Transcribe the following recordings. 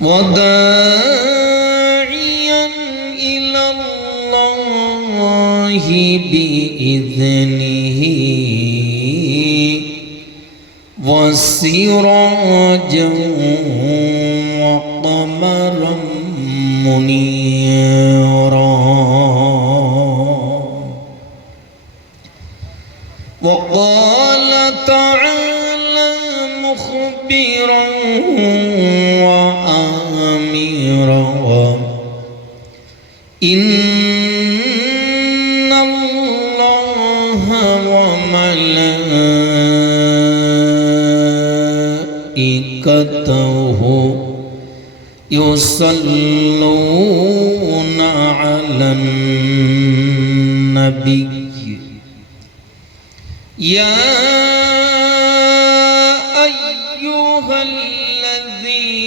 وداعيا إلى الله بإذنه وسراجا وقمرا منيرا. وقال تعالى مخبرا وآمرا إن الله وملائكته يصلون على النبي يا أيها الذين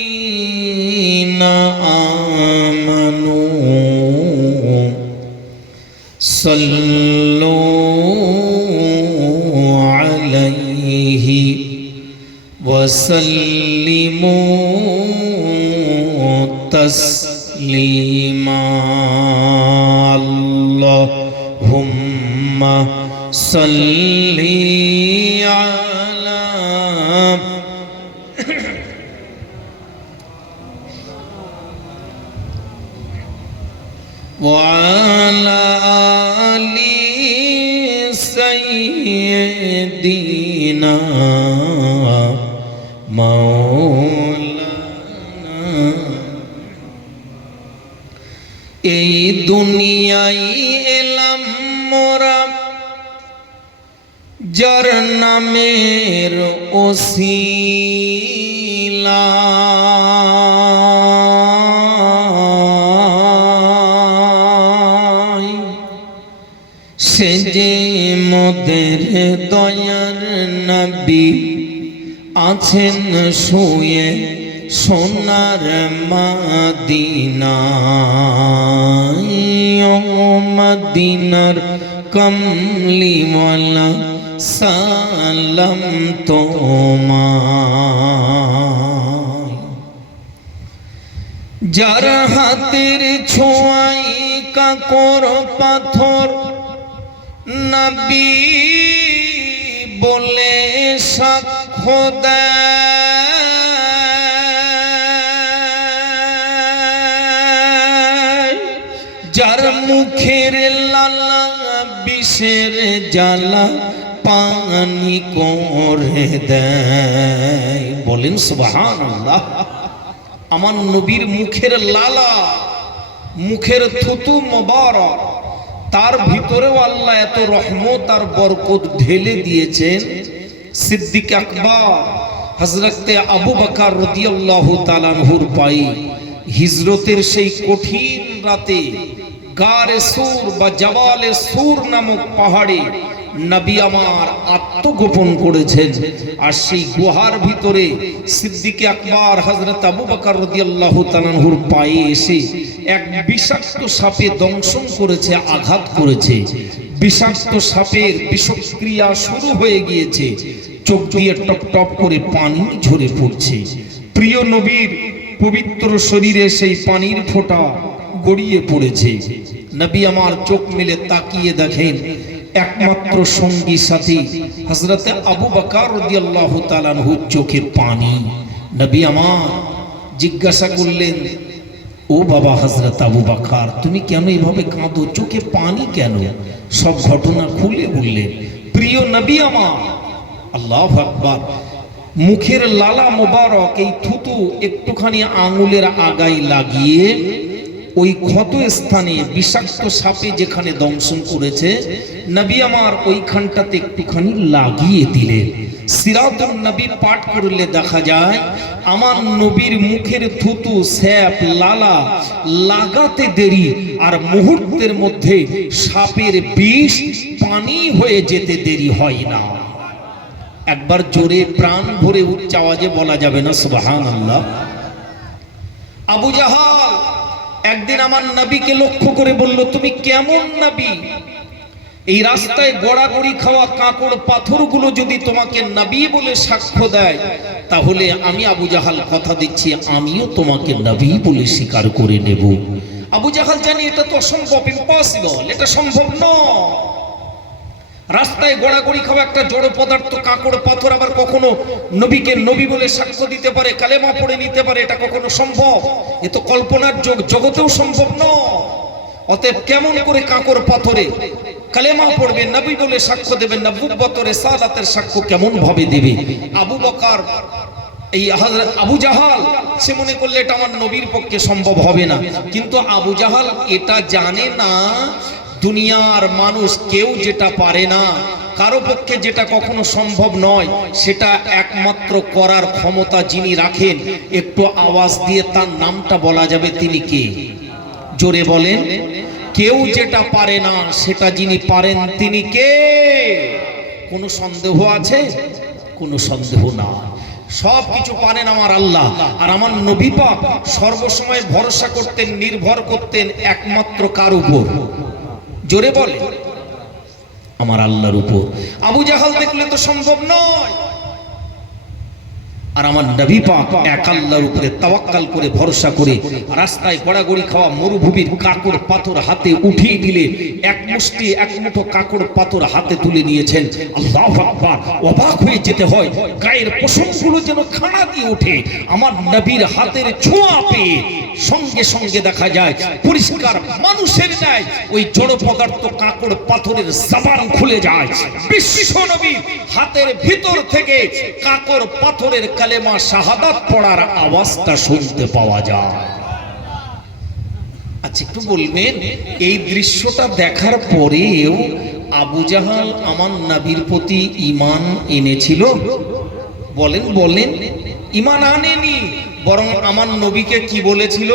آمنوا صلوا عليه وسلموا تسليما. اللهم صل على وعلى آل سيدنا مولانا. এই দুনিয়ায় এলাম মোরা যার নামের ওসিলা সে যে মোদের দয়ার নবী আছেন শুয়ে সোনার মদিনায়। ও মদিনার কমলিওয়ালা সালাম তোমায়। যার হাতের ছোঁয়ায় কাকর পাথর নবী বলে সাক্ষ্য দেয়। যার মুখের লালা বিষের জ্বালা পানি করে দেয়। বলেন সুবহানাল্লাহ। আমার নবীর মুখের লালা, মুখের থুতু মোবারক, তার ভিতরেও আল্লাহ এত রহমত আর বরকত ঢেলে দিয়েছেন। সিদ্দিক আকবর হযরতে আবু বকর রাদিয়াল্লাহু তাআলা আনহুর পায়ে হিজরতের সেই কঠিন রাতে গারে সূর বা জাবালে সূর নামক পাহাড়ে নবী আমার আত্মগোপন করেছেন। আর সেই গুহার ভিতরে সিদ্দিক আকবর হযরত আবু বকর রাদিয়াল্লাহু তাআলা আনহুর পায়ে এসে এক বিষাক্ত সাপে দংশন করেছে, আঘাত করেছে। বিষাক্ত সাপের বিষক্রিয়া শুরু হয়ে গিয়েছে, চোখ দিয়ে টপ টপ করে পানি ঝরে পড়ছে। প্রিয় নবীর পবিত্র শরীরে সেই পানির ফোঁটা গড়িয়ে পড়েছে। নবী আমার চোখ মেলে তাকিয়ে দেখেন একমাত্র সঙ্গী সাথী হযরতে আবু বকর রাদিয়াল্লাহু তাআলা আনহুর চোখে পানি। নবী আমার জিজ্ঞাসা করলেন, ও বাবা হযরত আবু বকর, তুমি কেন এভাবে কাঁদো, চোখে পানি কেন? সব ঘটনা খুলে বললেন। প্রিয় নবী আমার, আল্লাহু আকবার, মুখের লালা মোবারক এই থুতু একটুখানি আঙুলের আগায় লাগিয়ে ওই ক্ষত স্থানে বিষাক্ত সাপে যেখানে দংশন করেছে নবী আমার ওইখানটাতে একটুখানি লাগিয়ে দিলেন। সিরাতুন নবী পাঠ করলে দেখা যায় আমার নবীর মুখের থুতু স্যাপ লালা লাগাতে দেরি আর মুহূর্তের মধ্যে সাপের বিষ পানি হয়ে যেতে দেরি হয় না। একবার জোরে প্রাণ ভরে উচ্চ আওয়াজে বলা যাবে না সুবহানাল্লাহ? আবু জাহাল একদিন আমার নবীকে লক্ষ্য করে বলল, তুমি কেমন নবী? এই রাস্তায় গড়াগড়ি খাওয়া কাঁকড় পাথরগুলো যদি তোমাকে নবী বলে সাক্ষ্য দেয়, তাহলে আমি আবু জাহাল কথা দিচ্ছি আমিও তোমাকে নবী বলে স্বীকার করে নেব। আবু জাহাল জানি এটা তো অসম্ভব, ইম্পসিবল, এটা সম্ভব নয়। রাস্তায় গড়াগড়ি খাওয়া একটা জড় পদার্থ কাঁকড় পাথর আবার কখনো নবীকে নবী বলে সাক্ষ্য দিতে পারে, কালেমা পড়ে নিতে পারে, এটা কখনো সম্ভব? এ তো কল্পনার জগতেও সম্ভব নয়। অতএব কেমন করে কাঁকড় পাথরে কালেমা পড়বে, নবী বলে সাক্ষ্য দেবেন, নবুয়্বত রিসালাতের সাক্ষ্য কেমন ভাবে দেবে? আবু বকর এই আবু জাহাল সে মনে করলে এটা আমার নবীর পক্ষে সম্ভব হবে না। কিন্তু আবু জাহাল এটা জানে না দুনিয়ার মানুষ কেউ যেটা পারে না, কারো পক্ষে যেটা কখনো সম্ভব নয়, সেটা একমাত্র করার ক্ষমতা যিনি রাখেন, একটু আওয়াজ দিয়ে তার নামটা বলা যাবে, তিনি কে? জোরে বলেন। কেউ যেটা পারে না সেটা যিনি পারেন তিনি কে? কোনো সন্দেহ আছে? কোনো সন্দেহ না। সব কিছু পারেন আমার আল্লাহ। আর আমার নবী পাক সর্বসময় ভরসা করতেন, নির্ভর করতেন একমাত্র কার উপর? জোরে বলে, আমার আল্লাহর উপর। আবু জাহাল দেখলে তো সম্ভব নয়। আর আমার নবী পাক এক আল্লাহর উপরে তাওয়াক্কাল করে ভরসা করে রাস্তায় গড়াগড়ি খাওয়া মরুভূমির কাকড় পাথর হাতে উঠিয়ে দিলে এক মুষ্টি এক মুঠো কাকড় পাথর হাতে তুলে নিয়েছেন। আল্লাহু আকবার! অবাক হয়ে যেতে হয়, গায়ের পশমগুলো যেন খাড়া দিয়ে ওঠে আমার নবীর হাতের ছোঁয়া পেয়ে। সঙ্গে সঙ্গে দেখা যায় পরিষ্কার মানুষের ন্যায় ওই জড় পদার্থ কাকড় পাথরের জবান খুলে যায়। বিশ্ব নবী হাতের ভিতর থেকে কাকড় পাথরের কালেমা শাহাদাত পড়ার আওয়াজটা শুনতে পাওয়া যায়। আচ্ছা একটু বলবেন, এই দৃশ্যটা দেখার পরেও আবু জাহাল আমার নবীর প্রতি ঈমান এনেছিল? বলেন বলেন, ঈমান আনেনি, বরং আমার নবীকে কি বলেছিল?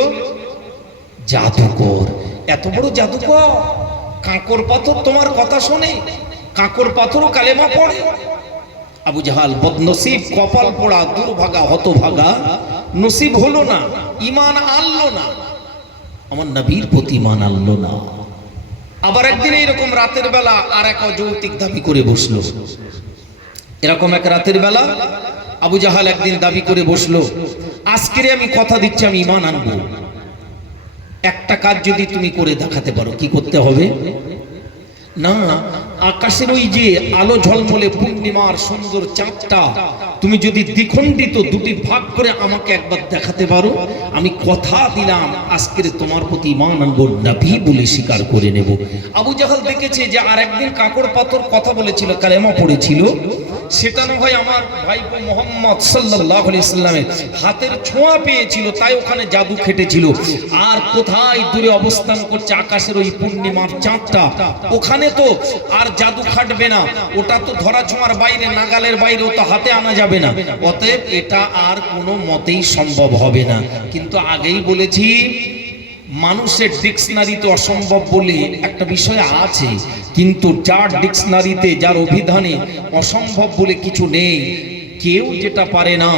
জাদুকর। এত বড় জাদুকর! কাঁকর পাথর তোমার কথা শোনে, কাঁকর পাথরও কালেমা পড়ে। আবু জাহাল বদনসিব, কপাল পোড়া, দুর্ভাগা, হতভাগা, নসিব হলো না, ঈমান আনলো না, আমার নবীর প্রতি ঈমান আনলো না। আবার একদিন এইরকম রাতের বেলা আর এক অযৌক্তিক দাবি করে বসলো। এরকম এক রাতের বেলা আবু জাহাল একদিন দাবি করে বসলো, আজকে আমি কথা দিচ্ছি আমি ঈমান আনবো, একটা কাজ যদি তুমি করে দেখাতে পারো। কি করতে হবে? না, আকাশের ওই যে আলো ঝলমলে পূর্ণিমার সুন্দর চাঁদটা তুমি যদি দ্বিখণ্ডিত দুটি ভাগ করে আমাকে একবার দেখাতে পারো, আমি কথা দিলাম আজকের তোমার প্রতি ঈমান আনবো, নবী বলে স্বীকার করে নেব। আবু জাহাল দেখেছে যে আর একদিন কাকড় পাথর কথা বলেছিল, কালেমা পড়েছিল, সেটা না হয় আমার ভাইপো মুহাম্মদ সাল্লাল্লাহু আলাইহি সাল্লামের হাতের ছোঁয়া পেয়েছিল, তাই ওখানে জাদু খেটেছিল। আর কোথায় দূরে অবস্থান করছে আকাশের ওই পূর্ণিমার চাঁদটা, ওখানে তো আর জাদু খাটবে না, ওটা তো ধরা ছোঁয়ার বাইরে, নাগালের বাইরে, ও তো হাতে আনা যাবে না। অতএব এটা আর কোনো মতেই সম্ভব হবে না। কিন্তু আগেই বলেছি, মানুষের ডিকশনারিতে অসম্ভব বলে একটা বিষয় আছে, কিন্তু যার ডিকশনারিতে, যার অভিধানে অসম্ভব বলে কিছু নেই। কেউ যেটা পারে না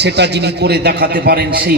সেটা যিনি করে দেখাতে পারেন, সেই